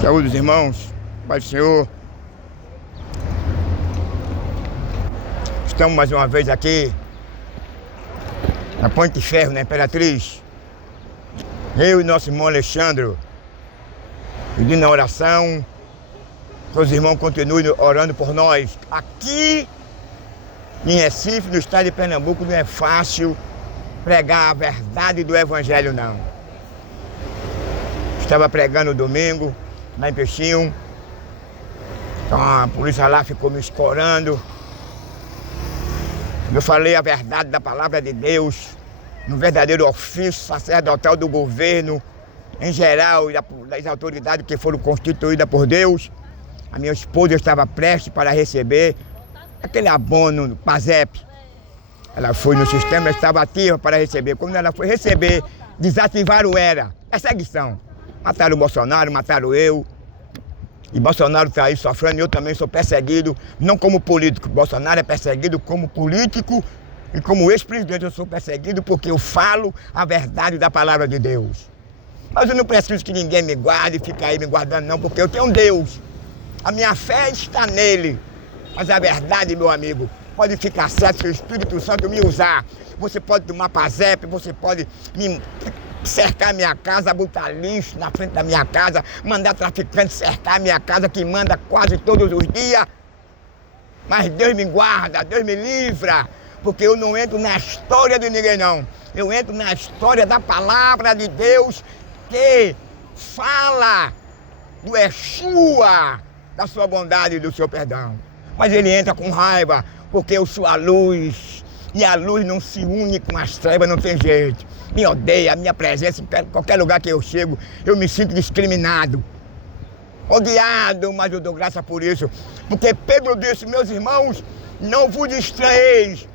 Saúde dos irmãos, Pai do Senhor. Estamos mais uma vez aqui na Ponte de Ferro, na Imperatriz. Eu e nosso irmão Alexandre, pedindo a oração, que os irmãos continuem orando por nós. Aqui em Recife, no estado de Pernambuco, não é fácil pregar a verdade do Evangelho, não. Estava pregando domingo, lá em Peixinho. Então a polícia lá ficou me escorando. Eu falei a verdade da palavra de Deus, no verdadeiro ofício sacerdotal do governo, em geral, e das autoridades que foram constituídas por Deus. A minha esposa estava prestes para receber aquele abono do PASEP. Ela foi no sistema, estava ativa para receber. Quando ela foi receber, desativaram ela. Perseguição. Mataram o Bolsonaro, mataram eu. E Bolsonaro está aí sofrendo, eu também sou perseguido, não como político. Bolsonaro é perseguido como político e como ex-presidente eu sou perseguido porque eu falo a verdade da palavra de Deus. Mas eu não preciso que ninguém me guarde e fique aí me guardando não, porque eu tenho um Deus. A minha fé está nele. Mas a verdade, meu amigo, pode ficar certo se o Espírito Santo me usar. Você pode tomar PASEP, você pode me cercar minha casa, botar lixo na frente da minha casa, mandar traficante cercar minha casa, que manda quase todos os dias. Mas Deus me guarda, Deus me livra, porque eu não entro na história de ninguém, não. Eu entro na história da palavra de Deus que fala do Yeshua, da sua bondade e do seu perdão. Mas ele entra com raiva, porque eu sou a luz, e a luz não se une com as trevas, não tem jeito. Me odeia, a minha presença, em qualquer lugar que eu chego, eu me sinto discriminado. Odiado, mas eu dou graça por isso. Porque Pedro disse, meus irmãos, não vos distraeis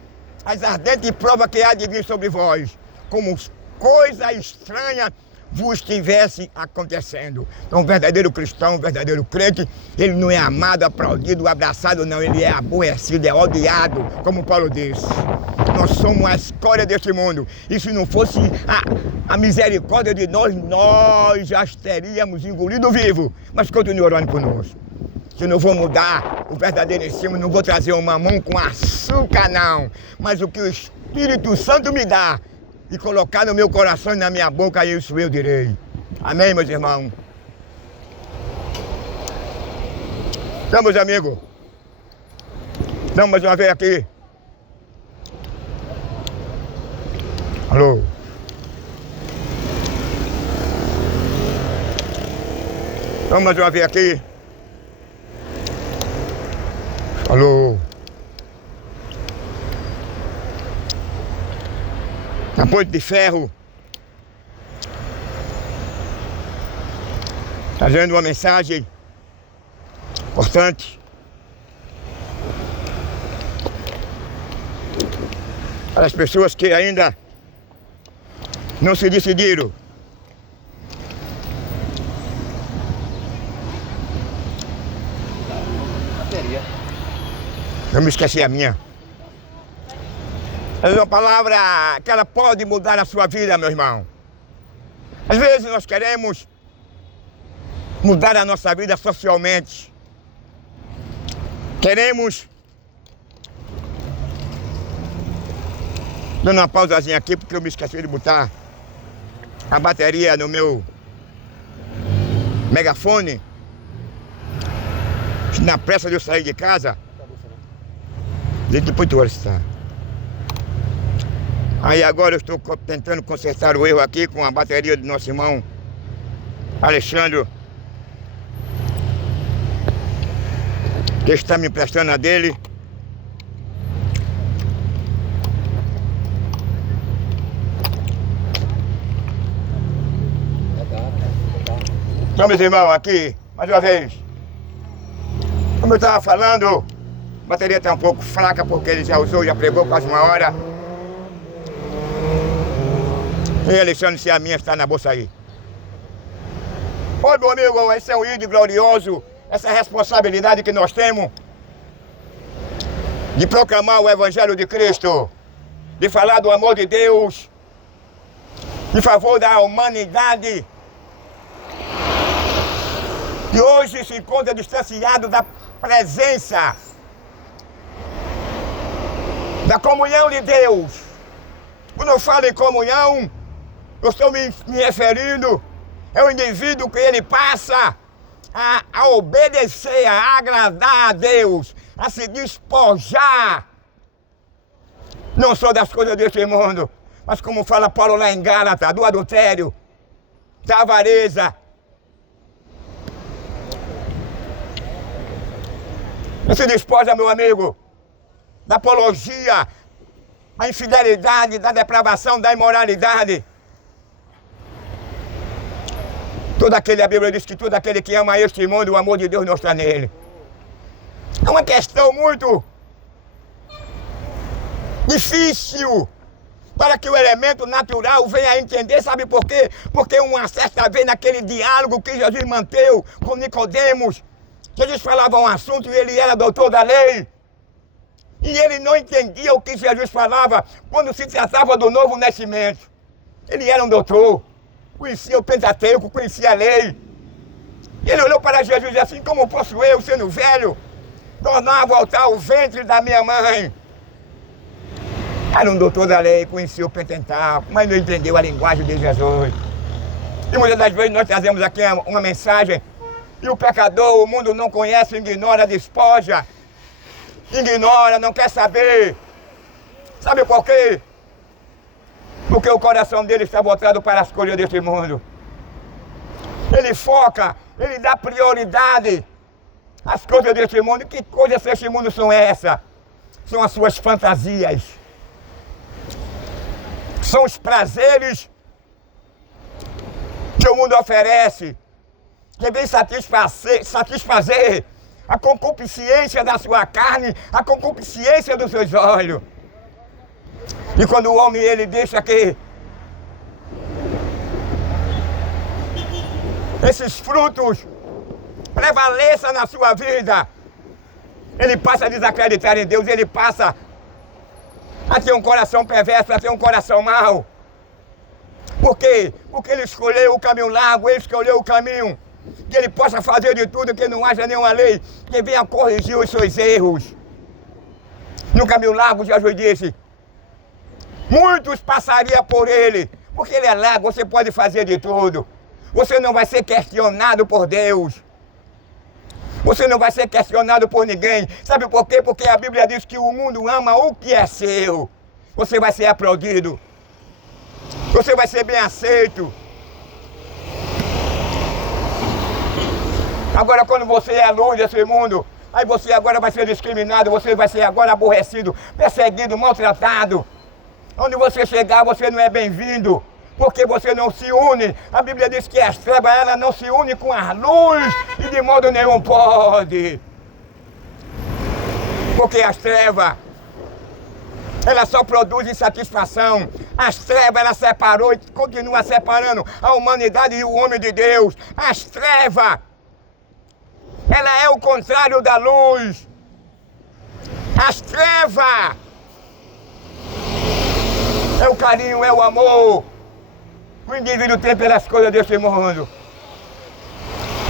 as ardentes provas que há de vir sobre vós, como coisa estranha vos estivesse acontecendo. Então, um verdadeiro cristão, um verdadeiro crente, ele não é amado, aplaudido, abraçado, não. Ele é aborrecido, é odiado, como Paulo disse. Nós somos a escória deste mundo. E se não fosse a misericórdia de nós, nós já teríamos engolido vivo. Mas continue orando por nós. Se não vou mudar o verdadeiro ensino, não vou trazer um mamão com açúcar, não. Mas o que o Espírito Santo me dá, e colocar no meu coração e na minha boca, isso eu direi. Amém, meus irmãos? Então, meus amigos, vamos mais uma vez aqui. Alô? Vamos mais uma vez aqui. Alô? Na Ponte de Ferro, trazendo uma mensagem importante para as pessoas que ainda não se decidiram. Eu me esqueci a minha. É uma palavra que ela pode mudar a sua vida, meu irmão. Às vezes nós queremos mudar a nossa vida socialmente. Queremos... Dando uma pausazinha aqui, porque eu me esqueci de botar a bateria no meu megafone. Na pressa de eu sair de casa. Desde depois de horas, tá? Aí agora eu estou tentando consertar o erro aqui com a bateria do nosso irmão Alexandre, que está me emprestando a dele. Então, meus irmãos, aqui, mais uma vez. Como eu estava falando, a bateria está um pouco fraca porque ele já usou, já pregou quase uma hora. E Alexandre, se a minha está na bolsa aí. Olha, meu amigo, esse é um ídolo glorioso, essa responsabilidade que nós temos de proclamar o Evangelho de Cristo, de falar do amor de Deus, em favor da humanidade, de hoje se encontra distanciado da presença, da comunhão de Deus. Quando eu falo em comunhão, eu estou me referindo ao indivíduo que ele passa a obedecer, a agradar a Deus, a se despojar, não só das coisas deste mundo, mas como fala Paulo lá em Gálatas, do adultério, da avareza. Não se despoja, meu amigo, da apologia, da infidelidade, da depravação, da imoralidade. Todo aquele, a Bíblia diz que todo aquele que ama este mundo, o amor de Deus não está nele. É uma questão muito difícil para que o elemento natural venha a entender. Sabe por quê? Porque uma certa vez naquele diálogo que Jesus manteve com Nicodemos, Jesus falava um assunto e ele era doutor da lei. E ele não entendia o que Jesus falava quando se tratava do novo nascimento. Ele era um doutor, conhecia o Pentateuco, conhecia a lei. E ele olhou para Jesus e disse assim: como posso eu, sendo velho, tornar a voltar ao ventre da minha mãe? Era um doutor da lei, conhecia o Pentateuco, mas não entendeu a linguagem de Jesus. E muitas das vezes nós trazemos aqui uma mensagem e o pecador, o mundo não conhece, ignora, despoja, ignora, não quer saber. Sabe por quê? Porque o coração dele está voltado para as coisas deste mundo. Ele foca, ele dá prioridade às coisas deste mundo. E que coisas deste mundo são essas? São as suas fantasias. São os prazeres que o mundo oferece, que vem satisfazer a concupiscência da sua carne, a concupiscência dos seus olhos. E quando o homem ele deixa que esses frutos prevaleçam na sua vida, ele passa a desacreditar em Deus, ele passa a ter um coração perverso, a ter um coração mau. Por quê? Porque ele escolheu o caminho largo, ele escolheu o caminho que ele possa fazer de tudo, que não haja nenhuma lei que venha corrigir os seus erros. No caminho largo, Jesus disse, muitos passariam por ele, porque ele é largo, você pode fazer de tudo. Você não vai ser questionado por Deus. Você não vai ser questionado por ninguém. Sabe por quê? Porque a Bíblia diz que o mundo ama o que é seu. Você vai ser aplaudido. Você vai ser bem aceito. Agora, quando você é luz desse mundo, aí você agora vai ser discriminado, você vai ser agora aborrecido, perseguido, maltratado. Onde você chegar, você não é bem-vindo, porque você não se une. A Bíblia diz que as trevas, ela não se une com a luz e de modo nenhum pode. Porque as trevas, ela só produz insatisfação. As trevas, ela separou e continua separando a humanidade e o homem de Deus. As trevas, ela é o contrário da luz. As trevas é o carinho, é o amor. O indivíduo tem pelas coisas deste mundo.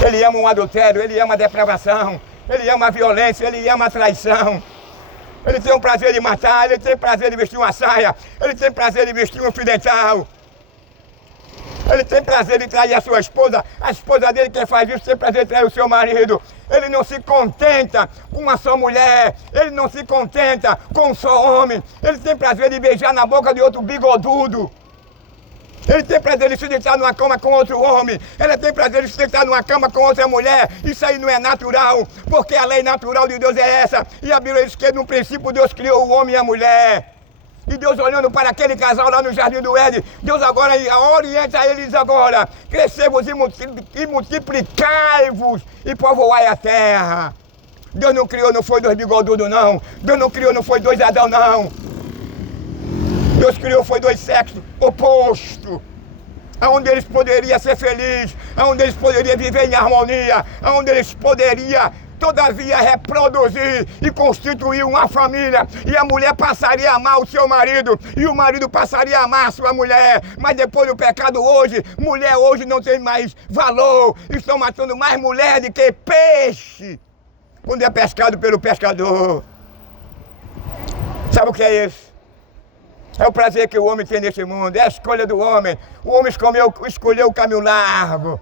Ele ama o adultério, ele ama a depravação, ele ama a violência, ele ama a traição. Ele tem o prazer de matar, ele tem prazer de vestir uma saia, ele tem prazer de vestir um fio dental. Ele tem prazer de trair a sua esposa, a esposa dele que faz isso tem prazer de trair o seu marido. Ele não se contenta com uma só mulher, ele não se contenta com um só homem. Ele tem prazer de beijar na boca de outro bigodudo. Ele tem prazer de se deitar numa cama com outro homem. Ele tem prazer de se deitar numa cama com outra mulher. Isso aí não é natural, porque a lei natural de Deus é essa. E a Bíblia diz que no princípio Deus criou o homem e a mulher. E Deus olhando para aquele casal lá no Jardim do Éden, Deus agora orienta eles agora. Crescei-vos e multiplicai-vos e povoai a terra. Deus não criou, não foi dois bigodudos não. Deus não criou, não foi dois Adão não. Deus criou, foi dois sexos opostos. onde eles poderiam ser felizes, onde eles poderiam viver em harmonia, onde eles poderiam, todavia, reproduzir e constituir uma família. E a mulher passaria a amar o seu marido, e o marido passaria a amar a sua mulher. Mas depois do pecado hoje, mulher hoje não tem mais valor. Estão matando mais mulher do que peixe, quando é pescado pelo pescador. Sabe o que é isso? É o prazer que o homem tem nesse mundo, é a escolha do homem. O homem escolheu o caminho largo.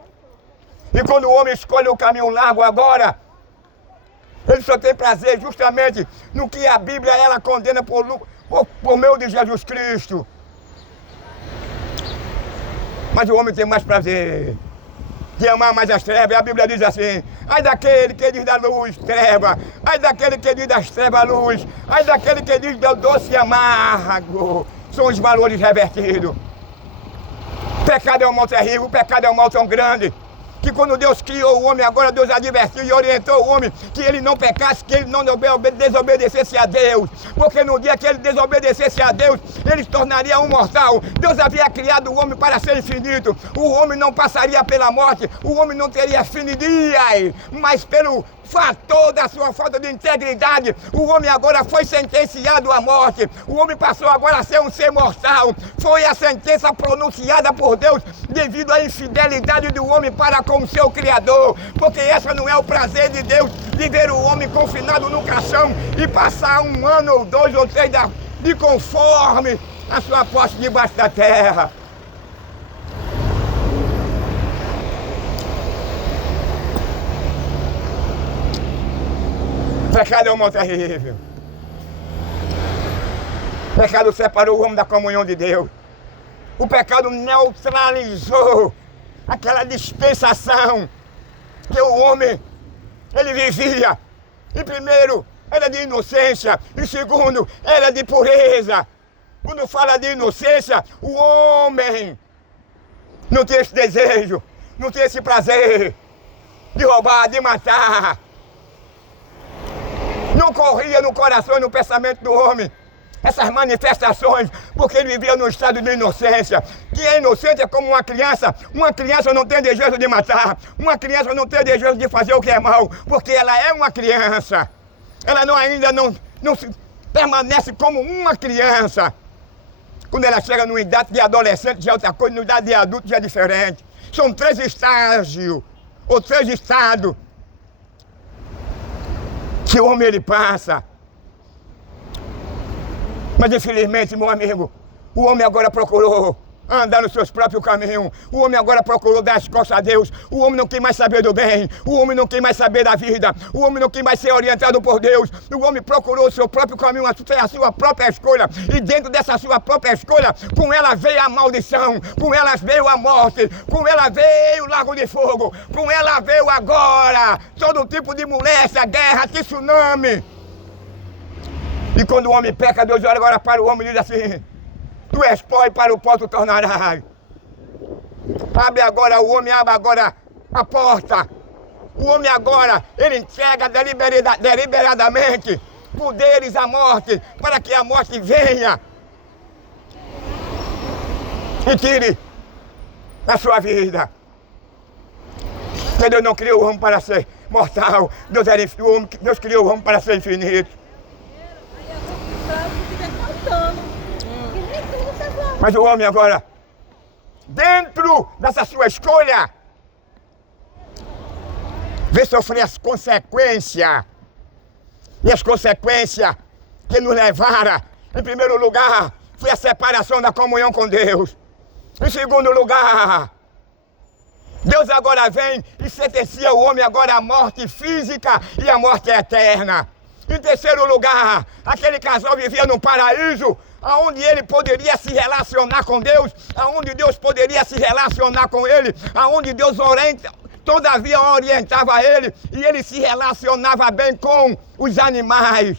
E quando o homem escolhe o caminho largo agora, ele só tem prazer justamente no que a Bíblia ela condena por meio de Jesus Cristo. Mas o homem tem mais prazer de amar mais as trevas. A Bíblia diz assim: ai daquele que diz da luz, treva. Ai daquele que diz das trevas, luz. Ai daquele que diz do doce e amargo. São os valores revertidos. O pecado é um mal terrível, o pecado é um mal tão grande, que quando Deus criou o homem, agora Deus advertiu e orientou o homem que ele não pecasse, que ele não desobedecesse a Deus. Porque no dia que ele desobedecesse a Deus, ele se tornaria um mortal. Deus havia criado o homem para ser infinito. O homem não passaria pela morte, o homem não teria fim de dias. Mas pelo fator da sua falta de integridade, o homem agora foi sentenciado à morte. O homem passou agora a ser um ser mortal. Foi a sentença pronunciada por Deus devido à infidelidade do homem para com o seu Criador. Porque essa não é o prazer de Deus, de ver o homem confinado no caixão e passar 1 ano ou 2 ou 3 de conforme a sua posse debaixo da terra. O pecado é um mal terrível. O pecado separou o homem da comunhão de Deus. O pecado neutralizou aquela dispensação que o homem ele vivia. E primeiro, era de inocência. E segundo, era de pureza. Quando fala de inocência, o homem não tem esse desejo, não tem esse prazer de roubar, de matar. Não corria no coração e no pensamento do homem essas manifestações, porque ele vivia no estado de inocência. Que é inocente é como uma criança. Uma criança não tem desejo de matar. Uma criança não tem desejo de fazer o que é mal, porque ela é uma criança. Ela ainda não permanece como uma criança. Quando ela chega numa idade de adolescente já é outra coisa, numa idade de adulto já é diferente. São 3 estágios, ou 3 estados, que o homem ele passa. Mas infelizmente, meu amigo, o homem agora procurou andar nos seus próprios caminhos. O homem agora procurou dar as costas a Deus. O homem não quer mais saber do bem. O homem não quer mais saber da vida. O homem não quer mais ser orientado por Deus. O homem procurou o seu próprio caminho, a sua própria escolha. E dentro dessa sua própria escolha, com ela veio a maldição, com ela veio a morte, com ela veio o lago de fogo, com ela veio agora todo tipo de moléstia, guerra, tsunami. E quando o homem peca, Deus olha agora para o homem e diz assim: tu és pó e para o pó tu tornarás. Abre agora, o homem abre agora a porta. O homem agora, ele entrega deliberadamente poderes à morte, para que a morte venha e tire a sua vida. Porque Deus não criou o homem para ser mortal. Deus criou o homem para ser infinito. Mas o homem agora, dentro dessa sua escolha, vê sofrer as consequências. E as consequências que nos levaram, em primeiro lugar, foi a separação da comunhão com Deus. Em segundo lugar, Deus agora vem e sentencia o homem agora à morte física e à morte eterna. Em terceiro lugar, aquele casal vivia no paraíso, aonde ele poderia se relacionar com Deus, aonde Deus poderia se relacionar com ele, aonde Deus todavia orientava ele, e ele se relacionava bem com os animais.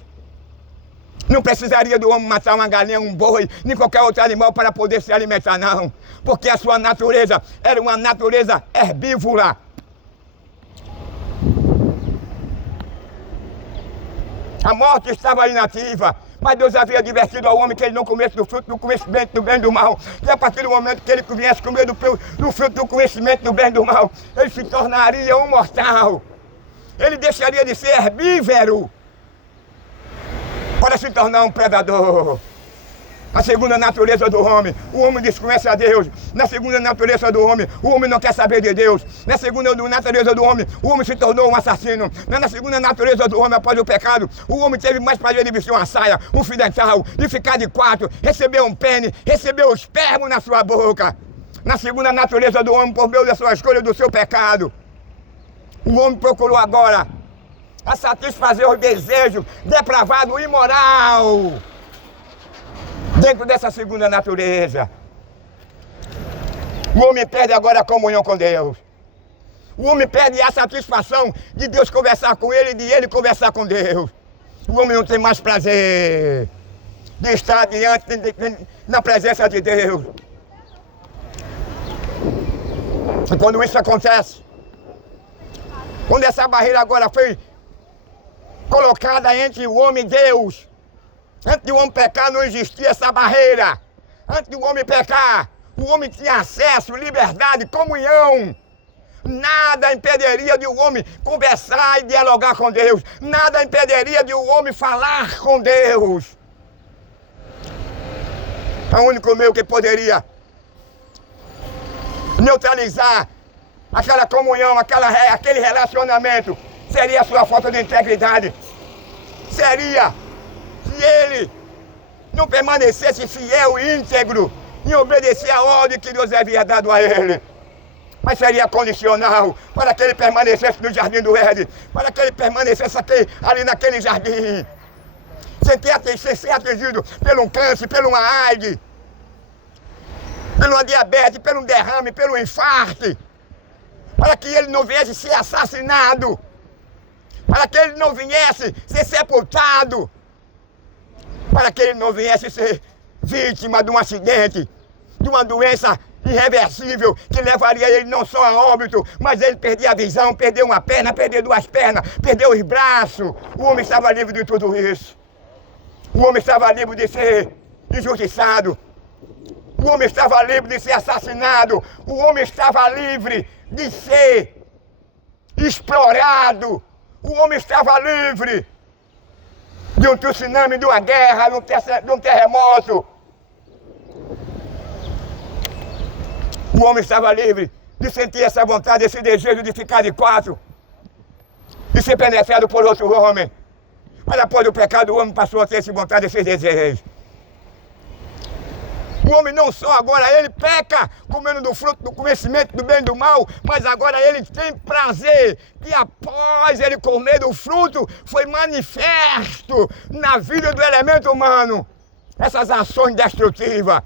Não precisaria do homem matar uma galinha, um boi, nem qualquer outro animal para poder se alimentar, não. Porque a sua natureza era uma natureza herbívora. A morte estava inativa, Mas Deus havia advertido ao homem que ele não comesse do fruto do conhecimento do bem e do mal. E a partir do momento que ele viesse comer do fruto do conhecimento do bem e do mal, ele se tornaria um mortal. Ele deixaria de ser herbívoro para se tornar um predador. A segunda natureza do homem, o homem desconhece a Deus. Na segunda natureza do homem, o homem não quer saber de Deus. Na segunda natureza do homem, o homem se tornou um assassino. Na segunda natureza do homem, após o pecado, o homem teve mais prazer de vestir uma saia, um fio dental, de ficar de quatro, receber um pene, receber o esperma na sua boca. Na segunda natureza do homem, por meio da sua escolha, do seu pecado, o homem procurou agora a satisfazer os desejos depravado, imoral. Dentro dessa segunda natureza, o homem perde agora a comunhão com Deus. O homem perde a satisfação de Deus conversar com ele e de ele conversar com Deus. O homem não tem mais prazer de estar diante, na presença de Deus. E quando isso acontece, quando essa barreira agora foi colocada entre o homem e Deus, antes do homem pecar não existia essa barreira. Antes do homem pecar, o homem tinha acesso, liberdade, comunhão. Nada impediria de o homem conversar e dialogar com Deus. Nada impediria de o homem falar com Deus. O único meio que poderia neutralizar aquela comunhão, aquele relacionamento, seria a sua falta de integridade. Seria se ele não permanecesse fiel e íntegro em obedecer a ordem que Deus havia dado a ele. Mas seria condicional para que ele permanecesse no jardim do Éden, para que ele permanecesse ali naquele jardim, sem ser atingido pelo câncer, pelo uma AIDS, pela diabetes, pelo derrame, pelo infarto, para que ele não viesse ser assassinado, para que ele não viesse ser sepultado, para que ele não viesse ser vítima de um acidente, de uma doença irreversível, que levaria ele não só a óbito, mas ele perdia a visão, perdeu uma perna, perdeu duas pernas, perdeu os braços. O homem estava livre de tudo isso. O homem estava livre de ser injustiçado. O homem estava livre de ser assassinado. O homem estava livre de ser explorado. O homem estava livre de um tsunami, de uma guerra, de um terremoto. O homem estava livre de sentir essa vontade, esse desejo de ficar de quatro e ser penetrado por outro homem. Mas após o pecado, o homem passou a ter essa vontade, esses desejos. O homem não só agora ele peca comendo do fruto do conhecimento do bem e do mal, mas agora ele tem prazer que após ele comer do fruto foi manifesto na vida do elemento humano essas ações destrutivas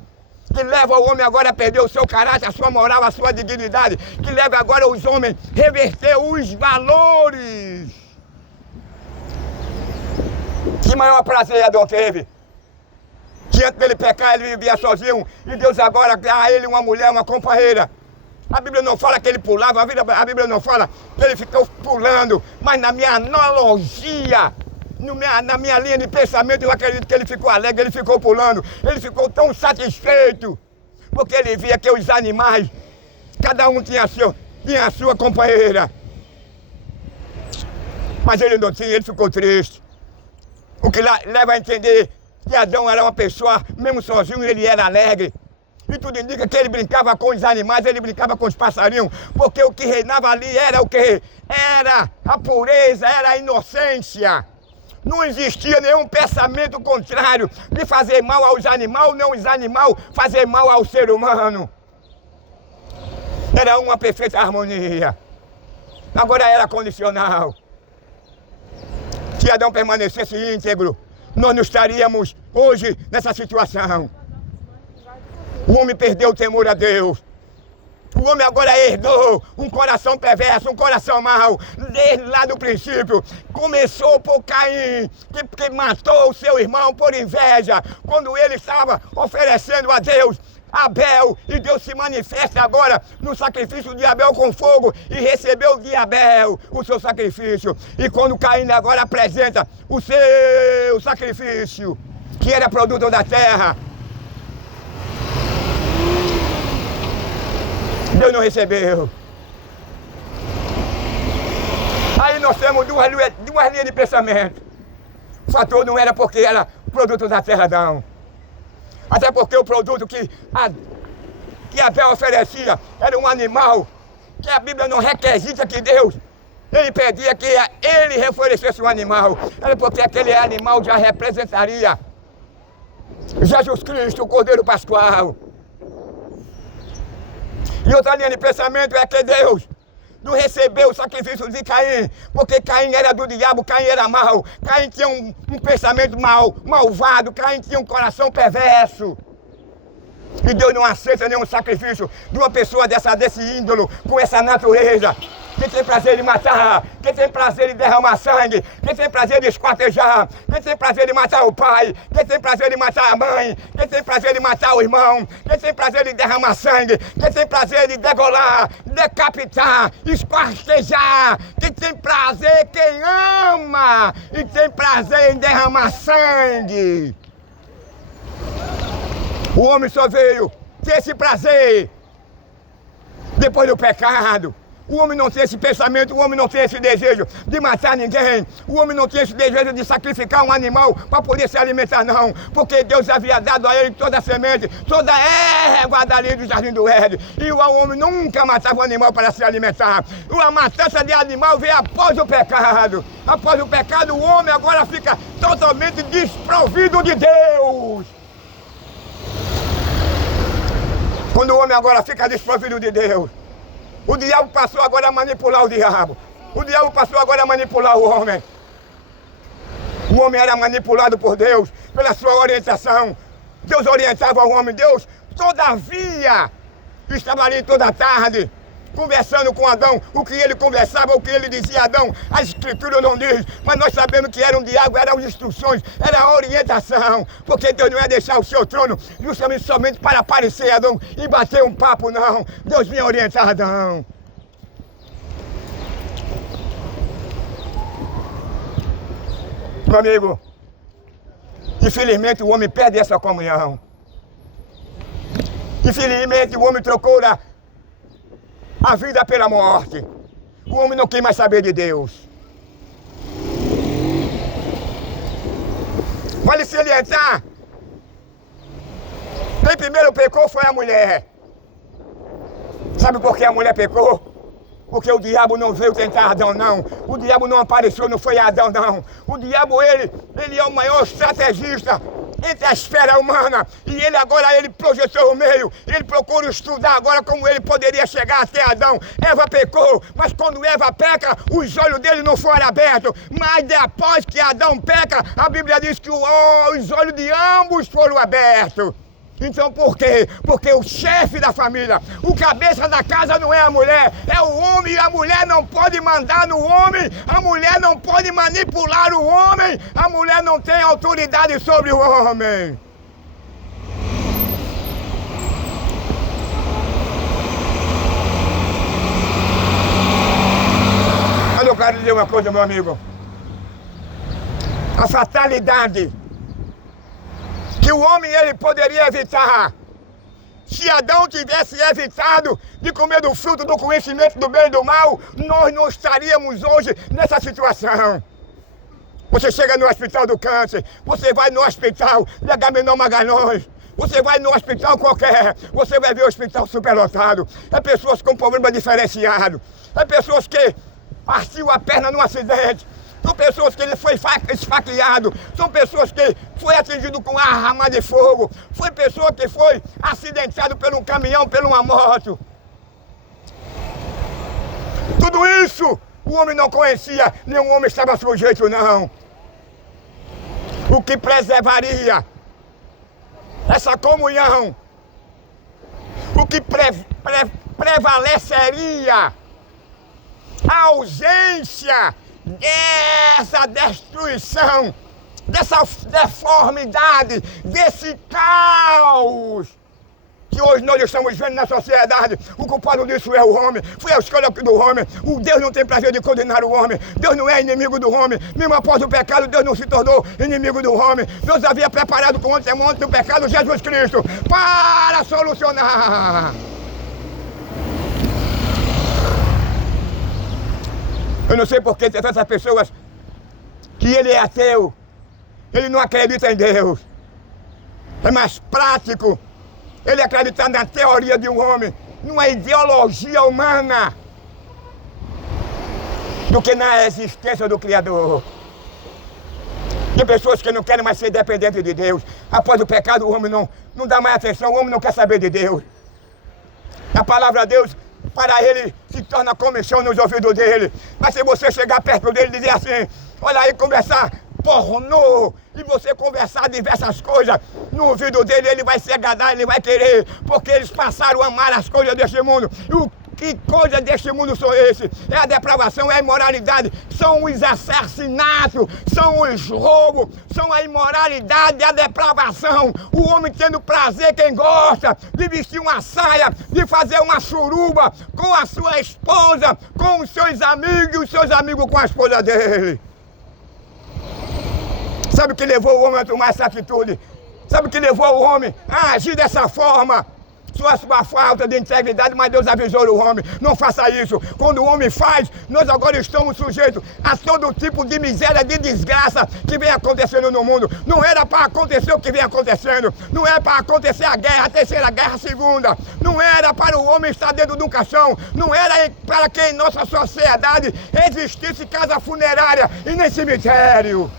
que levam o homem agora a perder o seu caráter, a sua moral, a sua dignidade, que leva agora os homens a reverter os valores. Que maior prazer Adão teve? Que antes dele pecar, ele vivia sozinho, e Deus agora dá a ele uma mulher, uma companheira. A Bíblia não fala que ele pulava, a Bíblia não fala que ele ficou pulando, mas na minha analogia, na minha linha de pensamento, eu acredito que ele ficou alegre, ele ficou pulando, ele ficou tão satisfeito, porque ele via que os animais, cada um tinha a sua companheira. Mas ele não tinha, ele ficou triste. O que leva a entender que Adão era uma pessoa, mesmo sozinho, ele era alegre. E tudo indica que ele brincava com os animais, ele brincava com os passarinhos, porque o que reinava ali era o quê? Era a pureza, era a inocência. Não existia nenhum pensamento contrário de fazer mal aos animais, nem os animais fazer mal ao ser humano. Era uma perfeita harmonia. Agora era condicional. Se Adão permanecesse íntegro, nós não estaríamos hoje nessa situação. O homem perdeu o temor a Deus. O homem agora herdou um coração perverso, um coração mau. Desde lá do princípio, começou por Caim, que matou o seu irmão por inveja, quando ele estava oferecendo a Deus Abel, e Deus se manifesta agora no sacrifício de Abel com fogo, e recebeu de Abel o seu sacrifício. E quando Caim agora apresenta o seu sacrifício, que era produto da terra. Deus não recebeu. Aí nós temos duas linhas de pensamento. O fator não era porque era produto da terra, não. Até porque o produto que Abel oferecia era um animal que a Bíblia não requisita que Deus, ele pedia que ele oferecesse um animal. Era porque aquele animal já representaria Jesus Cristo, o Cordeiro Pascual. E outra linha de pensamento é que Deus não recebeu o sacrifício de Caim, porque Caim era do diabo, Caim era mau, Caim tinha um pensamento malvado, Caim tinha um coração perverso. E Deus não aceita nenhum sacrifício de uma pessoa desse índolo, com essa natureza, que tem prazer de matar, que tem prazer de derramar sangue, que tem prazer de esquartejar, que tem prazer de matar o pai, que tem prazer de matar a mãe, que tem prazer de matar o irmão, que tem prazer de derramar sangue, que tem prazer de degolar, decapitar, esquartejar, que tem prazer quem ama e tem prazer em derramar sangue. O homem só veio ter esse prazer depois do pecado. O homem não tem esse pensamento, o homem não tem esse desejo de matar ninguém. O homem não tem esse desejo de sacrificar um animal para poder se alimentar, não. Porque Deus havia dado a ele toda a semente, toda a erva dali do jardim do Éden. E o homem nunca matava um animal para se alimentar. A matança de animal veio após o pecado. Após o pecado, o homem agora fica totalmente desprovido de Deus. Quando o homem agora fica desprovido de Deus, o diabo passou agora a manipular o diabo. O diabo passou agora a manipular o homem. O homem era manipulado por Deus, pela sua orientação. Deus orientava o homem. Deus, todavia, estava ali toda a tarde, conversando com Adão. O que ele conversava, o que ele dizia a Adão, a Escritura não diz. Mas nós sabemos que era um diabo, eram instruções, era a orientação. Porque Deus não ia deixar o seu trono justamente somente para aparecer Adão e bater um papo, não. Deus vinha orientar Adão. Meu amigo, infelizmente o homem perde essa comunhão. Infelizmente o homem trocou a vida pela morte. O homem não quer mais saber de Deus. Vale salientar, quem primeiro pecou foi a mulher. Sabe por que a mulher pecou? Porque o diabo não veio tentar Adão, não. O diabo não apareceu, não foi Adão, não. O diabo, ele é o maior estrategista entre a esfera humana. E ele agora, ele projetou o meio. Ele procura estudar agora como ele poderia chegar até Adão. Eva pecou, mas quando Eva peca, os olhos dele não foram abertos. Mas depois que Adão peca, a Bíblia diz que os olhos de ambos foram abertos. Então por quê? Porque o chefe da família, o cabeça da casa não é a mulher, é o homem, e a mulher não pode mandar no homem, a mulher não pode manipular o homem, a mulher não tem autoridade sobre o homem. Mas eu quero dizer uma coisa, meu amigo. A fatalidade que o homem ele poderia evitar, se Adão tivesse evitado de comer do fruto do conhecimento do bem e do mal, nós não estaríamos hoje nessa situação. Você chega no hospital do câncer, você vai no hospital de Agamenon Magalhães, você vai no hospital qualquer, você vai ver o hospital superlotado. É pessoas com problema diferenciado, é pessoas que partiu a perna num acidente, são pessoas que ele foi esfaqueado, são pessoas que foi atingido com arma de fogo, foi pessoa que foi acidentado por um caminhão, por uma moto. Tudo isso o homem não conhecia, nenhum homem estava sujeito, não. O que preservaria essa comunhão, o que prevaleceria a ausência dessa destruição, dessa deformidade, desse caos, que hoje nós estamos vendo na sociedade, o culpado disso é o homem, foi a escolha do homem. O Deus não tem prazer de condenar o homem, Deus não é inimigo do homem, mesmo após o pecado, Deus não se tornou inimigo do homem. Deus havia preparado com antes do pecado Jesus Cristo para solucionar. Eu não sei por que tem tantas pessoas que ele é ateu, ele não acredita em Deus. É mais prático ele acreditar na teoria de um homem, numa ideologia humana, do que na existência do Criador. Tem pessoas que não querem mais ser dependentes de Deus. Após o pecado, o homem não dá mais atenção, o homem não quer saber de Deus. A palavra de Deus, para ele, se torna comissão nos ouvidos dele. Mas se você chegar perto dele e dizer assim, olha aí, conversar pornô, e você conversar diversas coisas, no ouvido dele ele vai se agradar, ele vai querer, porque eles passaram a amar as coisas deste mundo. E que coisa deste mundo são esses? É a depravação, é a imoralidade, são os assassinatos, são os roubos, são a imoralidade, a depravação. O homem tendo prazer, quem gosta, de vestir uma saia, de fazer uma suruba com a sua esposa, com os seus amigos com a esposa dele. Sabe o que levou o homem a tomar essa atitude? Sabe o que levou o homem a agir dessa forma? Sua falta de integridade, mas Deus avisou o homem, não faça isso. Quando o homem faz, nós agora estamos sujeitos a todo tipo de miséria, de desgraça que vem acontecendo no mundo. Não era para acontecer o que vem acontecendo, não era para acontecer a guerra, a terceira guerra, a segunda. Não era para o homem estar dentro de um caixão, não era para que em nossa sociedade existisse casa funerária e nem cemitério.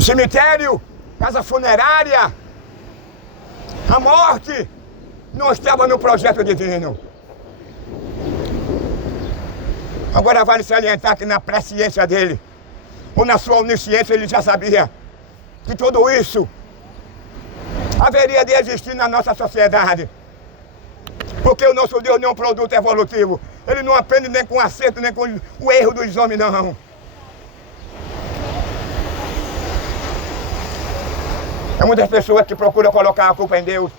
Cemitério, casa funerária, a morte não estava no projeto divino. Agora vale salientar que na presciência dele, ou na sua onisciência, ele já sabia que tudo isso haveria de existir na nossa sociedade. Porque o nosso Deus não é um produto evolutivo. Ele não aprende nem com o acerto, nem com o erro dos homens, não. Há muitas pessoas que procuram colocar a culpa em Deus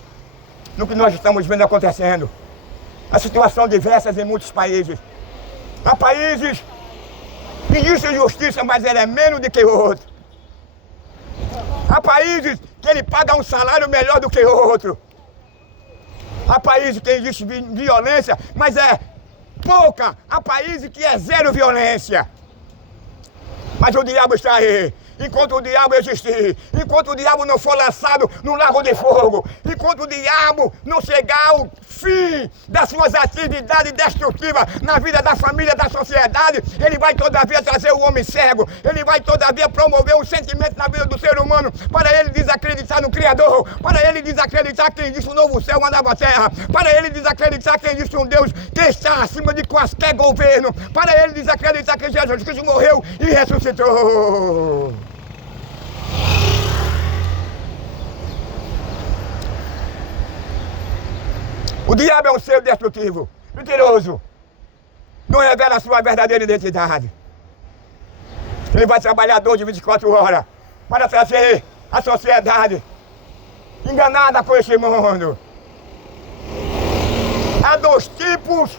no que nós estamos vendo acontecendo. A situação diversa em muitos países. Há países que existe justiça, mas ela é menos do que outro. Há países que ele paga um salário melhor do que outro. Há países que existe violência, mas é pouca. Há países que é zero violência. Mas o diabo está aí. Enquanto o diabo existir, enquanto o diabo não for lançado no lago de fogo, enquanto o diabo não chegar ao fim das suas atividades destrutivas na vida da família, da sociedade, ele vai todavia trazer o homem cego, ele vai todavia promover um sentimento na vida do ser humano para ele desacreditar no Criador, para ele desacreditar que existe um novo céu, uma nova terra, para ele desacreditar que existe um Deus que está acima de quaisquer governo, para ele desacreditar que Jesus Cristo morreu e ressuscitou. O diabo é um ser destrutivo, mentiroso, não revela a sua verdadeira identidade. Ele vai trabalhar 12, 24 horas para trazer a sociedade enganada com esse mundo. Há dois tipos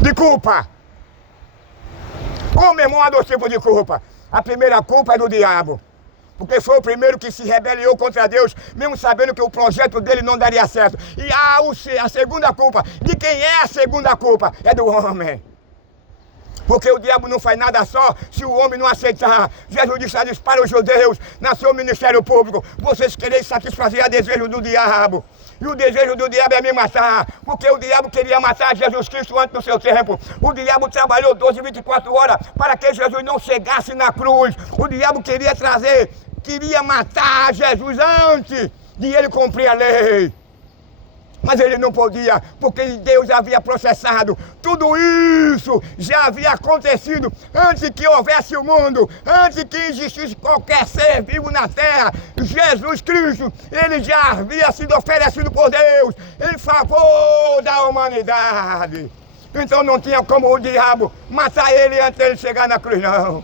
de culpa. Como, meu irmão, há dois tipos de culpa. A primeira culpa é do diabo, porque foi o primeiro que se rebeliou contra Deus, mesmo sabendo que o projeto dele não daria certo. E a segunda culpa, de quem é a segunda culpa? É do homem. Porque o diabo não faz nada só se o homem não aceitar. Jesus disse para os judeus, na seu ministério público, vocês querem satisfazer o desejo do diabo. E o desejo do diabo é me matar, porque o diabo queria matar Jesus Cristo antes do seu tempo. O diabo trabalhou 12, 24 horas para que Jesus não chegasse na cruz. O diabo queria matar Jesus antes de ele cumprir a lei. Mas ele não podia, porque Deus havia processado. Tudo isso já havia acontecido antes que houvesse o mundo, antes que existisse qualquer ser vivo na terra. Jesus Cristo, ele já havia sido oferecido por Deus em favor da humanidade. Então não tinha como o diabo matar ele antes de ele chegar na cruz, não.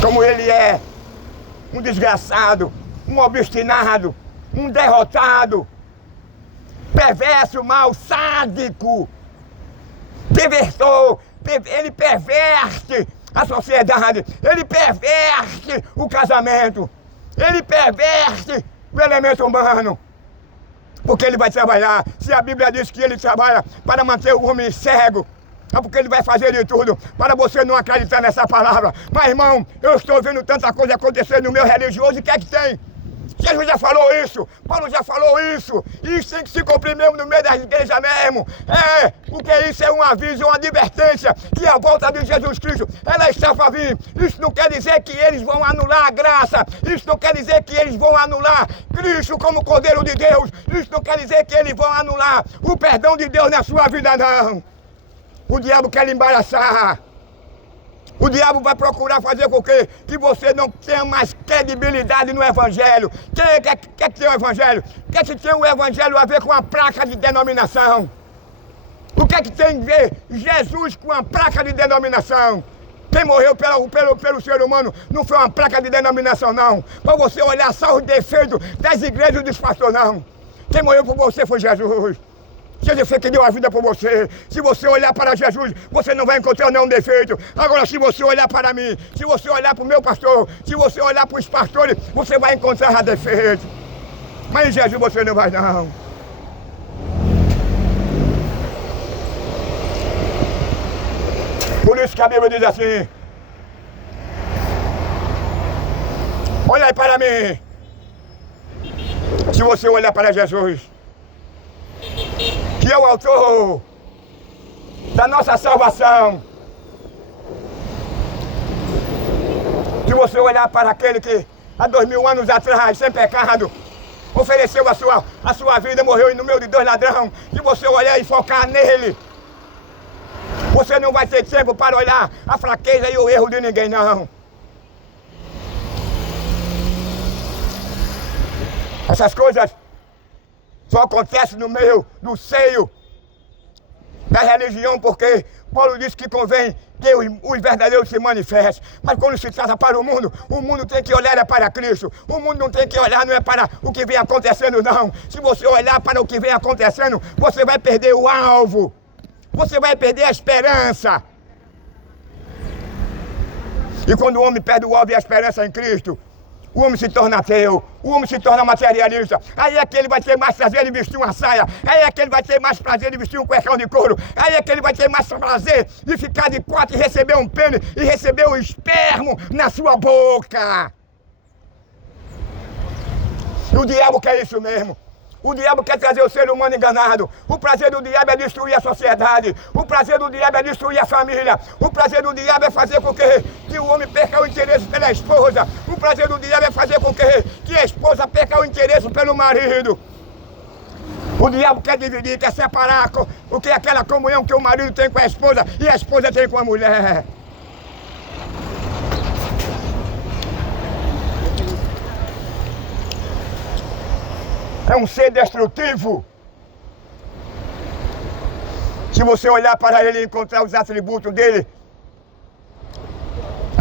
Como ele é um desgraçado, um obstinado, um derrotado, perverso, mau, sádico, perversor, ele perverte a sociedade, ele perverte o casamento, ele perverte o elemento humano, porque ele vai trabalhar. Se a Bíblia diz que ele trabalha para manter o homem cego, é porque ele vai fazer de tudo para você não acreditar nessa palavra. Mas, irmão, eu estou vendo tanta coisa acontecer no meu religioso, e o que é que tem? Jesus já falou isso, Paulo já falou isso, e isso tem que se cumprir mesmo no meio das igrejas mesmo. Porque isso é um aviso, uma advertência, que a volta de Jesus Cristo, ela está para vir. Isso não quer dizer que eles vão anular a graça, isso não quer dizer que eles vão anular Cristo como Cordeiro de Deus, isso não quer dizer que eles vão anular o perdão de Deus na sua vida, não. O diabo quer lhe embaraçar. O diabo vai procurar fazer com que você não tenha mais credibilidade no Evangelho. Quem quer que tenha o Evangelho? Quer que tenha o Evangelho a ver com a placa de denominação? O que é que tem a ver Jesus com a placa de denominação? Quem morreu pelo ser humano não foi uma placa de denominação, não. Para você olhar só os defeitos das igrejas e dos pastores, não. Quem morreu por você foi Jesus. Jesus que deu a vida por você. Se você olhar para Jesus, você não vai encontrar nenhum defeito. Agora, se você olhar para mim, se você olhar para o meu pastor, se você olhar para os pastores, você vai encontrar defeitos. Mas em Jesus você não vai, não. Por isso que a Bíblia diz assim: olha aí para mim. Se você olhar para Jesus, que é o autor da nossa salvação. Se você olhar para aquele que há 2000 anos atrás, sem pecado, ofereceu a sua vida, morreu no meio de 2 ladrões, se você olhar e focar nele, você não vai ter tempo para olhar a fraqueza e o erro de ninguém, não. Essas coisas só acontece no meio do seio da religião, porque Paulo diz que convém que os verdadeiros se manifestem. Mas quando se trata para o mundo tem que olhar para Cristo. O mundo não tem que olhar, não é para o que vem acontecendo, não. Se você olhar para o que vem acontecendo, você vai perder o alvo. Você vai perder a esperança. E quando o homem perde o alvo e a esperança em Cristo, o homem se torna ateu, o homem se torna materialista. Aí é que ele vai ter mais prazer de vestir uma saia. Aí é que ele vai ter mais prazer de vestir um cuecão de couro. Aí é que ele vai ter mais prazer de ficar de quatro e receber um pênis e receber um espermo na sua boca. O diabo quer isso mesmo. O diabo quer trazer o ser humano enganado. O prazer do diabo é destruir a sociedade. O prazer do diabo é destruir a família. O prazer do diabo é fazer com que o homem perca o interesse pela esposa. O prazer do diabo é fazer com que a esposa perca o interesse pelo marido. O diabo quer dividir, quer separar o que é aquela comunhão que o marido tem com a esposa e a esposa tem com a mulher. É um ser destrutivo. Se você olhar para ele e encontrar os atributos dele,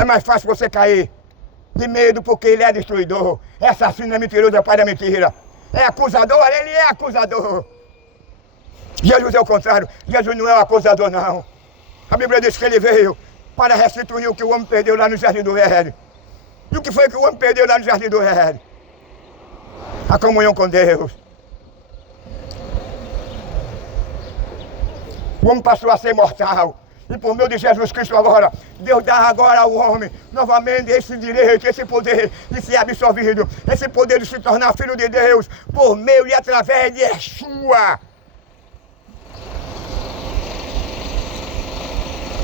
é mais fácil você cair de medo, porque ele é destruidor, é assassino, é mentiroso, é pai da mentira, é acusador, ele é acusador. Jesus é o contrário, Jesus não é o acusador, não. A Bíblia diz que ele veio para restituir o que o homem perdeu lá no Jardim do Éden. E o que foi que o homem perdeu lá no Jardim do Éden? A comunhão com Deus. O homem passou a ser mortal. E por meio de Jesus Cristo agora, Deus dá agora ao homem novamente esse direito, esse poder de ser absolvido, esse poder de se tornar filho de Deus, por meio e através de Yeshua.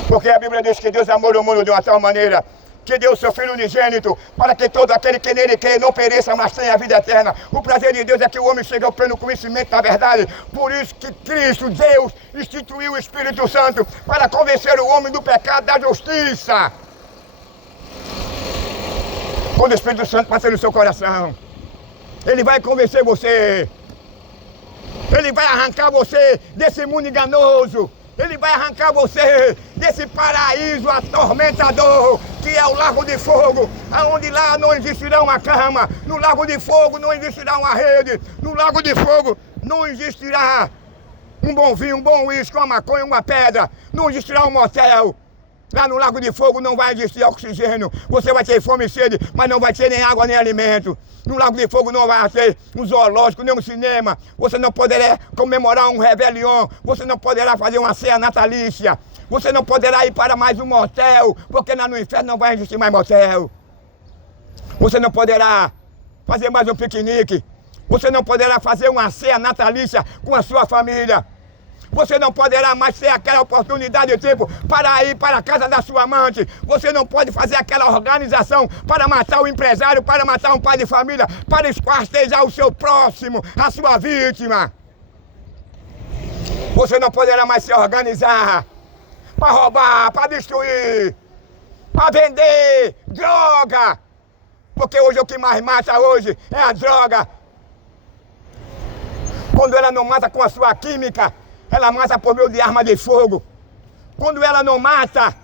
Porque a Bíblia diz que Deus amou o mundo de uma tal maneira que deu o seu Filho unigênito, para que todo aquele que nele crê não pereça, mas tenha a vida eterna. O prazer de Deus é que o homem chegue ao pleno conhecimento da verdade. Por isso que Cristo, Deus, instituiu o Espírito Santo para convencer o homem do pecado, da justiça. Quando o Espírito Santo passa no seu coração, ele vai convencer você. Ele vai arrancar você desse mundo enganoso. Ele vai arrancar você desse paraíso atormentador que é o Lago de Fogo, aonde lá não existirá uma cama, no Lago de Fogo não existirá uma rede, no Lago de Fogo não existirá um bom vinho, um bom uísque, uma maconha, uma pedra, não existirá um motel. Lá no Lago de Fogo não vai existir oxigênio. Você vai ter fome e sede, mas não vai ter nem água nem alimento. No Lago de Fogo não vai ter um zoológico, nem um cinema. Você não poderá comemorar um réveillon. Você não poderá fazer uma ceia natalícia. Você não poderá ir para mais um motel, porque lá no inferno não vai existir mais motel. Você não poderá fazer mais um piquenique. Você não poderá fazer uma ceia natalícia com a sua família. Você não poderá mais ter aquela oportunidade de tempo para ir para a casa da sua amante. Você não pode fazer aquela organização para matar o empresário, para matar um pai de família, para esquartejar o seu próximo, a sua vítima. Você não poderá mais se organizar para roubar, para destruir, para vender droga. Porque hoje o que mais mata hoje é a droga. Quando ela não mata com a sua química, ela mata por meio de arma de fogo. Quando ela não mata,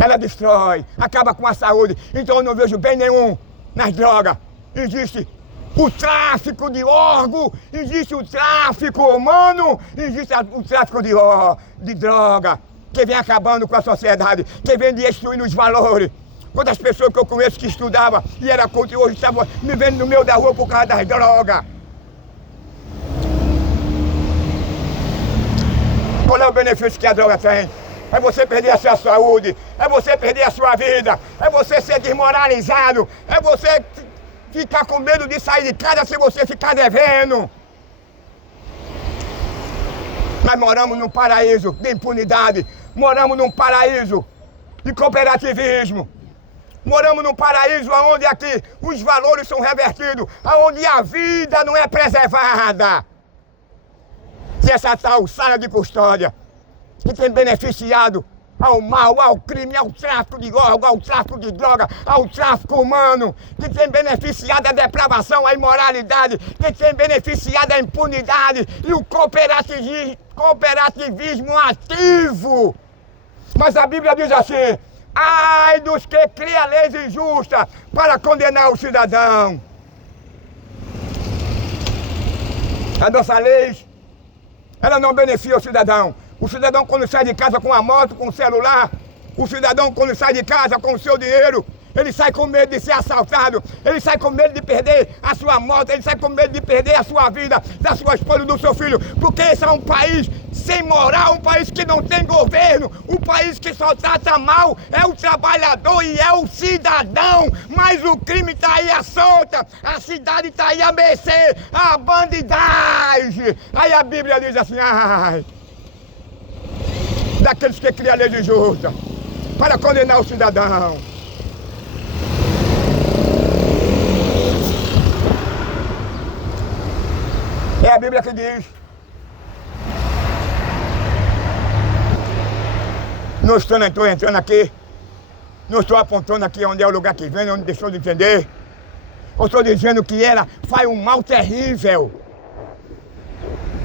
ela destrói, acaba com a saúde. Então eu não vejo bem nenhum nas drogas. Existe o tráfico de órgão, existe o tráfico humano, existe o tráfico de droga, que vem acabando com a sociedade, que vem destruindo os valores. Quantas pessoas que eu conheço que estudavam e era contra e hoje estavam me vendo no meio da rua por causa das drogas. Qual é o benefício que a droga tem? É você perder a sua saúde, é você perder a sua vida, é você ser desmoralizado, é você ficar com medo de sair de casa se você ficar devendo. Nós moramos num paraíso de impunidade, moramos num paraíso de cooperativismo, moramos num paraíso onde aqui os valores são revertidos, onde a vida não é preservada. E essa tal sala de custódia, que tem beneficiado ao mal, ao crime, ao tráfico de órgãos, ao tráfico de droga, ao tráfico humano, que tem beneficiado a depravação, a imoralidade, que tem beneficiado a impunidade e o cooperativismo ativo. Mas a Bíblia diz assim: ai dos que criam leis injustas para condenar o cidadão. A nossa lei, ela não beneficia o cidadão. O cidadão quando sai de casa com a moto, com o celular, o cidadão quando sai de casa com o seu dinheiro, ele sai com medo de ser assaltado, ele sai com medo de perder a sua moto, ele sai com medo de perder a sua vida, da sua esposa, do seu filho, porque esse é um país sem moral, um país que não tem governo, um país que só trata mal é o trabalhador e é o cidadão, mas o crime está aí à solta, a cidade está aí à mercê, a bandidagem. Aí a Bíblia diz assim: ai daqueles que criam a lei injusta para condenar o cidadão. É a Bíblia que diz. Não estou entrando aqui, não estou apontando aqui onde é o lugar que vem, onde deixou de entender. Eu estou dizendo que ela faz um mal terrível.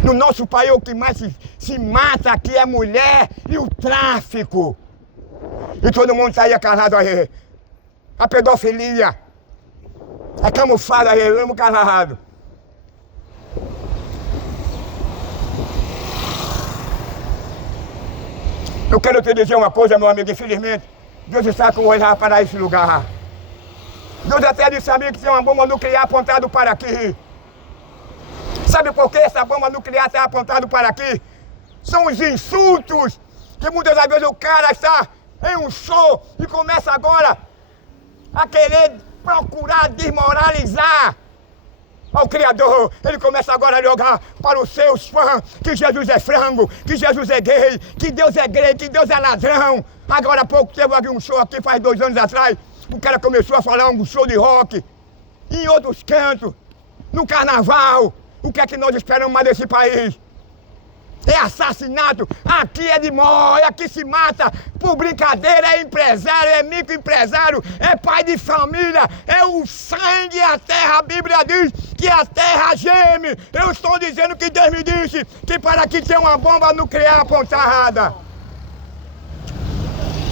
No nosso país o que mais se mata aqui é a mulher e o tráfico. E todo mundo está aí agarrado aí. A pedofilia. É camuflado aí, vamos calado. Eu quero te dizer uma coisa, meu amigo, infelizmente, Deus está com o olhar para esse lugar. Deus até disse a mim que tem uma bomba nuclear apontada para aqui. Sabe por que essa bomba nuclear está apontada para aqui? São os insultos que muitas das vezes o cara está em um show e começa agora a querer procurar desmoralizar ao Criador. Ele começa agora a jogar para os seus fãs que Jesus é frango, que Jesus é gay, que Deus é grego, que Deus é ladrão. Agora há pouco teve um show aqui, faz 2 anos atrás, o cara começou a falar um show de rock, em outros cantos, no carnaval. O que é que nós esperamos mais desse país? É assassinato, aqui é de morte, aqui se mata por brincadeira, é empresário, é microempresário, é pai de família, é o sangue, a terra, a Bíblia diz que a terra geme. Eu estou dizendo que Deus me disse que para que tenha uma bomba nuclear apontada.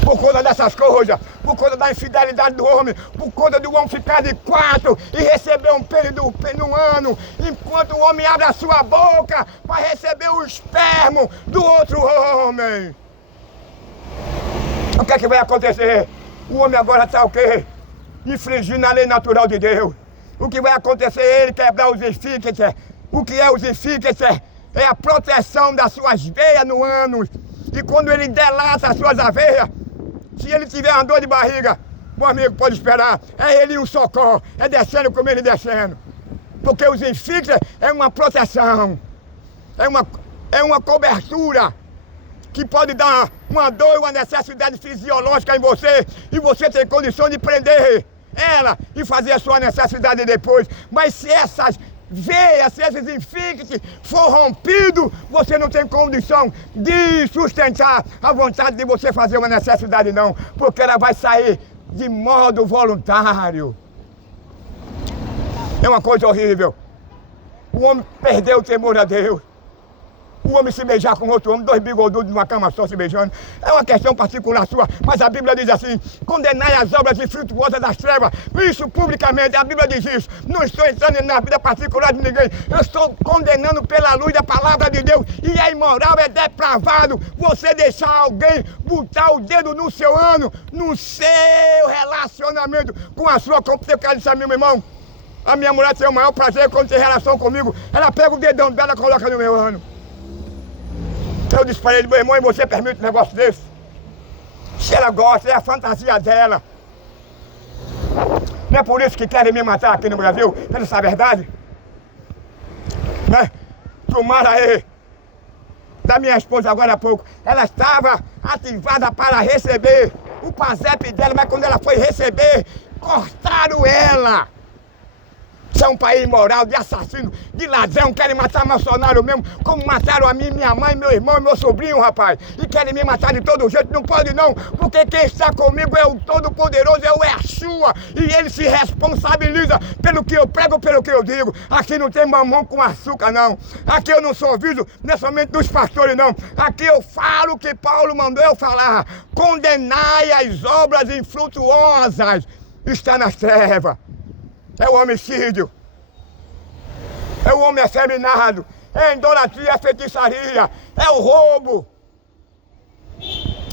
Por conta dessas coisas, por conta da infidelidade do homem, por conta do homem ficar de 4 e receber um pênis no ano, enquanto o homem abre a sua boca para receber o espermo do outro homem. O que é que vai acontecer? O homem agora está o quê? Infringindo a lei natural de Deus. O que vai acontecer é ele quebrar os esfíncteres. O que é os esfíncteres? É a proteção das suas veias no ânus. E quando ele delata as suas veias, se ele tiver uma dor de barriga, meu amigo, pode esperar. É ele um socó, é descendo como ele descendo. Porque os esfíncteres é uma proteção, é uma cobertura que pode dar uma dor e uma necessidade fisiológica em você, e você tem condição de prender ela e fazer a sua necessidade depois. Mas se essas veias, se esses esfíncteres for rompido, você não tem condição de sustentar a vontade de você fazer uma necessidade não, porque ela vai sair de modo voluntário. É uma coisa horrível. O homem perdeu o temor a Deus. O homem se beijar com outro homem, 2 bigodudos numa cama só se beijando, é uma questão particular sua, mas a Bíblia diz assim: condenai as obras infrutuosas das trevas, isso publicamente, a Bíblia diz isso. Não estou entrando na vida particular de ninguém, eu estou condenando pela luz da palavra de Deus, e é imoral, é depravado você deixar alguém botar o dedo no seu ano, no seu relacionamento com a sua companheira. Eu quero dizer, meu irmão, a minha mulher tem o maior prazer quando tem relação comigo, ela pega o dedão dela e coloca no meu ano. Eu disse para ele: meu irmão, e você permite um negócio desse? Se ela gosta, é a fantasia dela. Não é por isso que querem me matar aqui no Brasil, pela essa verdade? Né? Tomara aí, da minha esposa agora há pouco, ela estava ativada para receber o PASEP dela, mas quando ela foi receber, cortaram ela. Isso é um país imoral, de assassino, de ladrão, querem matar Bolsonaro mesmo, como mataram a mim, minha mãe, meu irmão e meu sobrinho, rapaz. E querem me matar de todo jeito, não pode não, porque quem está comigo é o Todo-Poderoso, é o Yeshua, e ele se responsabiliza pelo que eu prego, pelo que eu digo. Aqui não tem mamão com açúcar não, aqui eu não sou ouvido, não é somente dos pastores não, aqui eu falo o que Paulo mandou eu falar: condenai as obras infrutuosas, está nas trevas. É o homicídio, é o homem afeminado, é a idolatria, a feitiçaria, é o roubo,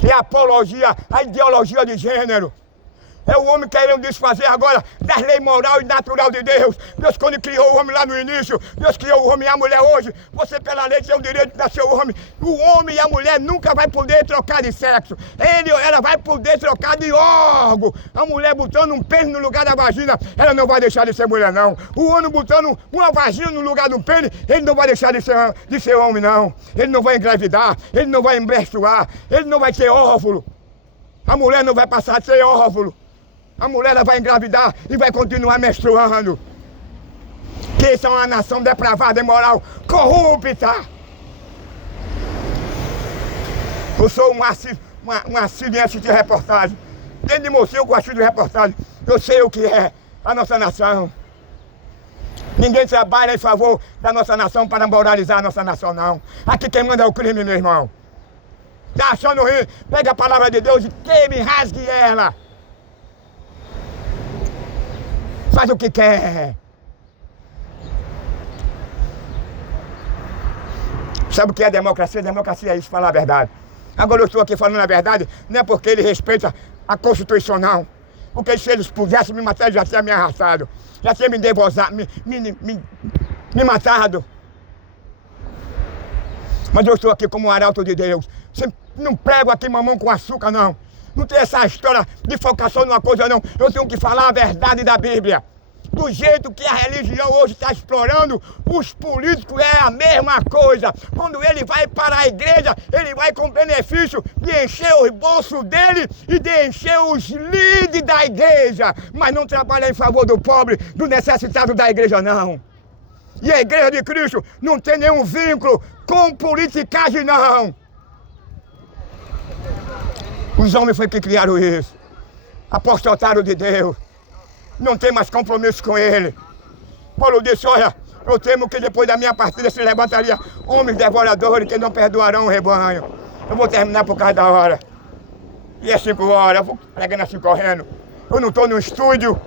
é a apologia, a ideologia de gênero. É o homem querendo desfazer agora das leis moral e natural de Deus. Deus, quando criou o homem lá no início, Deus criou o homem e a mulher hoje. Você pela lei tem o direito de nascer o homem. O homem e a mulher nunca vai poder trocar de sexo. Ela vai poder trocar de órgão. A mulher botando um pênis no lugar da vagina, ela não vai deixar de ser mulher não. O homem botando uma vagina no lugar do pênis, ele não vai deixar de ser homem não. Ele não vai engravidar, ele não vai menstruar, ele não vai ter óvulo. A mulher não vai passar a ter óvulo. A mulher ela vai engravidar e vai continuar menstruando. Que isso é uma nação depravada, imoral, corrupta. Eu sou um assíduo em assistir reportagem. Desde mocinho eu assisto reportagem. Eu sei o que é a nossa nação. Ninguém trabalha em favor da nossa nação para moralizar a nossa nação, não. Aqui quem manda é o crime, meu irmão. Tá achando ruim? Pega a palavra de Deus e queime, rasgue ela. Faz o que quer. Sabe o que é democracia? Democracia é isso, falar a verdade. Agora eu estou aqui falando a verdade, não é porque ele respeita a Constituição, não. Porque se eles pudessem me matar, eles já tinham me arrastado. Já tinham me devozado, me matado. Mas eu estou aqui como um arauto de Deus. Você não prego aqui mamão com açúcar, não. Não tem essa história de focação numa coisa não. Eu tenho que falar a verdade da Bíblia. do jeito que a religião hoje está explorando, os políticos é a mesma coisa. Quando ele vai para a igreja, ele vai com benefício de encher os bolsos dele e de encher os líderes da igreja, mas não trabalha em favor do pobre, do necessitado da igreja, não. E a igreja de Cristo não tem nenhum vínculo com politicagem, não. Os homens foi que criaram isso. Apostotaram de Deus. Não tem mais compromisso com ele. Paulo disse, olha, eu temo que depois da minha partida se levantaria homens devoradores que não perdoarão o rebanho. Eu vou terminar por causa da hora. E é 5 horas, eu vou pregando assim correndo. Eu não estou no estúdio.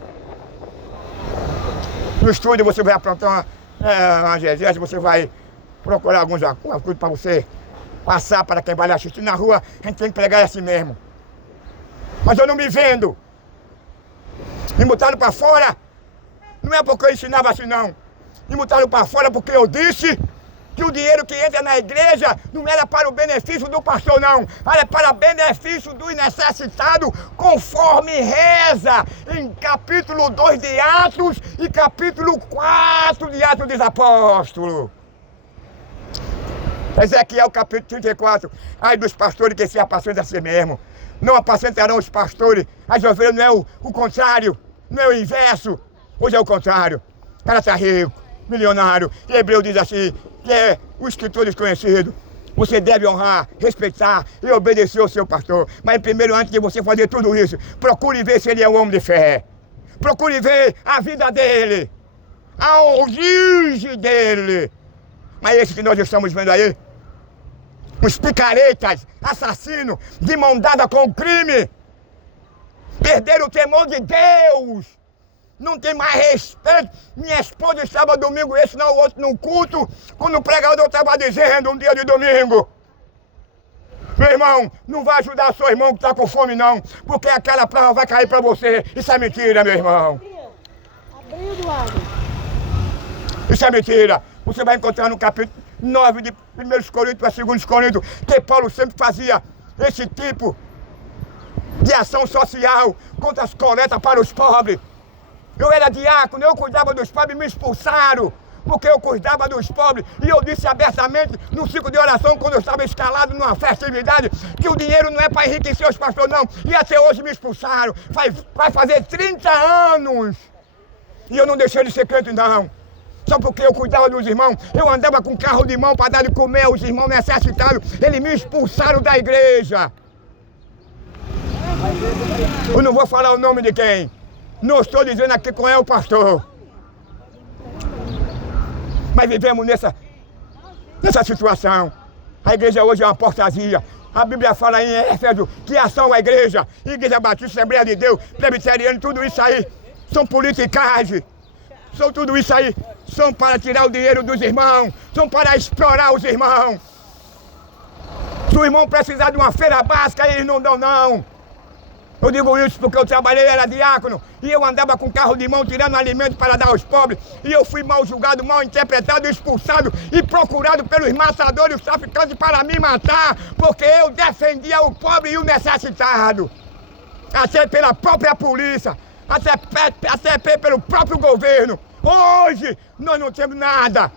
No estúdio você vai aprontar uma exegese, você vai procurar algumas coisas para você passar para quem vai assistir. Na rua a gente tem que pregar assim mesmo. Mas eu não me vendo. Me botaram para fora, não é porque eu ensinava assim não. Me botaram para fora porque eu disse que o dinheiro que entra na igreja não era para o benefício do pastor não, era para o benefício dos necessitados, conforme reza em capítulo 2 de Atos e capítulo 4 de Atos dos Apóstolos. Ezequiel capítulo 34, ai dos pastores que se apacentam a si mesmo. Não apacentarão os pastores, as ovelhas não é o contrário, não é o inverso. Hoje é o contrário. O cara está rico, milionário. E Hebreu diz assim, que é o escritor desconhecido. Você deve honrar, respeitar e obedecer ao seu pastor. Mas primeiro, antes de você fazer tudo isso, procure ver se ele é um homem de fé. Procure ver a vida dele, a origem dele. Mas esse que nós estamos vendo aí, os picaretas, assassinos, de mão dada com o crime, perderam o temor de Deus, não tem mais respeito. Minha esposa estava domingo, esse não, o outro no culto, quando o pregador estava dizendo um dia de domingo, meu irmão, não vai ajudar seu irmão que está com fome não, porque aquela prova vai cair para você. Isso é mentira, meu irmão. Isso é mentira. Você vai encontrar no capítulo 9 de 1 Coríntios para 2 Coríntios, que Paulo sempre fazia esse tipo de ação social contra as coletas para os pobres. Eu era diácono, eu cuidava dos pobres, me expulsaram, porque eu cuidava dos pobres. E eu disse abertamente, no ciclo de oração, quando eu estava escalado numa festividade, que o dinheiro não é para enriquecer os pastores, não. E até hoje me expulsaram. Vai fazer 30 anos. E eu não deixei de ser crente, não. Só porque eu cuidava dos irmãos, eu andava com carro de mão para dar de comer aos irmãos necessitados, eles me expulsaram da igreja. Eu não vou falar o nome de quem. Não estou dizendo aqui qual é o pastor. Mas vivemos nessa situação. A igreja hoje é uma portaria. A Bíblia fala em Éfeso que ação a igreja, Igreja Batista, Assembleia de Deus, Presbiteriano, tudo isso aí são politicagem. São tudo isso aí, são para tirar o dinheiro dos irmãos, são para explorar os irmãos. Se o irmão precisar de uma feira básica, eles não dão não. Eu digo isso porque eu trabalhei, era diácono, e eu andava com carro de mão tirando alimento para dar aos pobres, e eu fui mal julgado, mal interpretado, expulsado e procurado pelos matadores e os traficantes para me matar, porque eu defendia o pobre e o necessitado. Até pela própria polícia, até pelo próprio governo. Hoje nós não temos nada,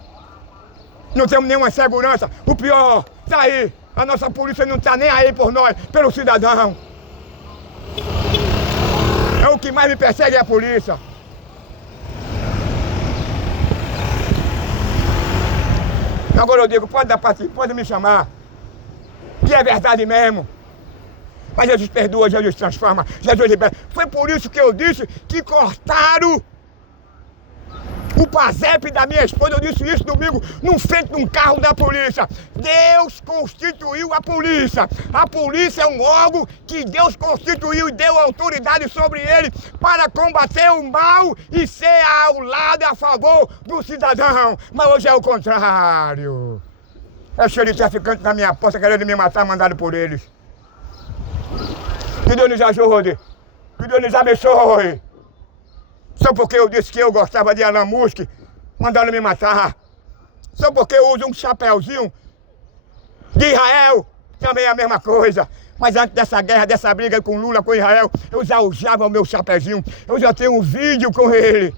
não temos nenhuma segurança. O pior, tá aí, a nossa polícia não está nem aí por nós, pelo cidadão. É o que mais me persegue, é a polícia. Agora eu digo, pode dar partida, pode me chamar, que é verdade mesmo. Mas Jesus perdoa, Jesus transforma, Jesus libera. Foi por isso que eu disse que cortaram o PASEP da minha esposa. Eu disse isso domingo, no frente de um carro da polícia. Deus constituiu a polícia. A polícia é um órgão que Deus constituiu e deu autoridade sobre ele para combater o mal e ser ao lado e a favor do cidadão. Mas hoje é o contrário. É cheio de traficante na minha porta querendo me matar, mandado por eles. Que Deus nos ajude, que Deus nos abençoe. Só porque eu disse que eu gostava de Elon Musk, mandaram me matar. Só porque eu uso um chapéuzinho de Israel, também é a mesma coisa. Mas antes dessa guerra, dessa briga com Lula, com Israel, eu já usava o meu chapéuzinho. Eu já tenho um vídeo com ele.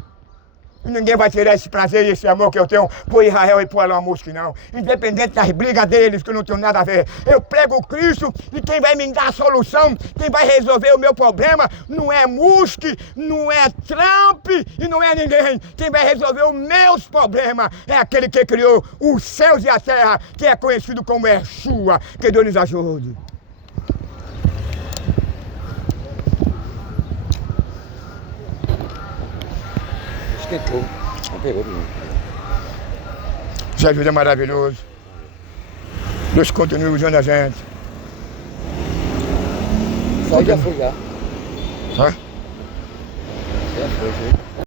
Ninguém vai tirar esse prazer e esse amor que eu tenho por Israel e por Elon Musk, não. Independente das brigas deles, que eu não tenho nada a ver. Eu prego o Cristo e quem vai me dar a solução, quem vai resolver o meu problema, não é Musk, não é Trump e não é ninguém. Quem vai resolver os meus problemas é aquele que criou os céus e a terra, que é conhecido como Yeshua. Que Deus nos ajude. Esquentou. Não pegou mesmo. Jesus é maravilhoso. Deus continue usando a gente. Só já foi já. Hã? Já foi.